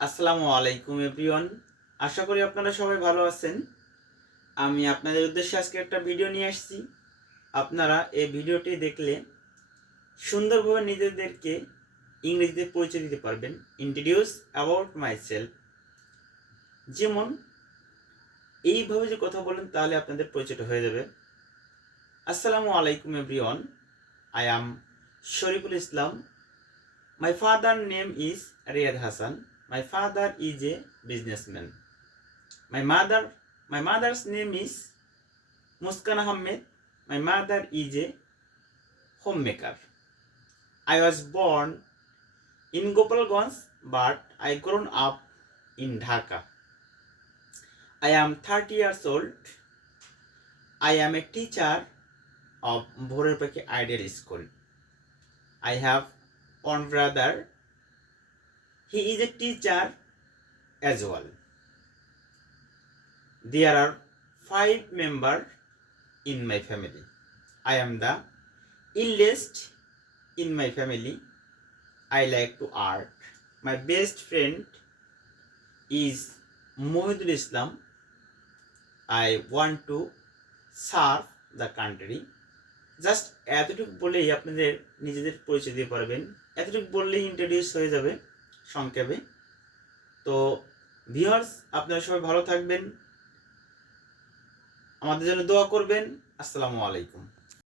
আসসালামু আলাইকুম এভরিওয়ান। আশা করি আপনারা সবাই ভালো আছেন। আমি আপনাদের উদ্দেশ্যে আজকে একটা ভিডিও নিয়ে আসছি। আপনারা এই ভিডিওটি দেখলে সুন্দরভাবে নিজেদেরকে ইংরেজিতে পরিচয় দিতে পারবেন। ইন্ট্রোডিউস অ্যাবাউট মাই সেলফ, যেমন এইভাবে যে কথা বলেন তাহলে আপনাদের পরিচয়টা হয়ে যাবে। আসসালামু আলাইকুম everyone, I am Shariful Islam. My father name is Riyad Hasan. My father is a businessman. My mother's name is Muskan Ahmed. My mother is a homemaker. I was born in Gopalganj, but I grown up in Dhaka. I am 30 years old. I am a teacher of Bhorepaki Ideal School. I have one brother. He is a teacher as well. There are 5 members in my family. I am the eldest in my family. I like to art. My best friend is Mohidul Islam. I want to serve the country. Just এতটুকু বলেই আপনাদের নিজেদের পরিচয় দিতে পারবেন। এতটুকু বললেই introduce হয়ে যাবে সংক্ষেপে। তো ভিউয়ার্স, আপনারা সবাই ভালো থাকবেন, আমাদের জন্য দোয়া করবেন। আসসালামু আলাইকুম।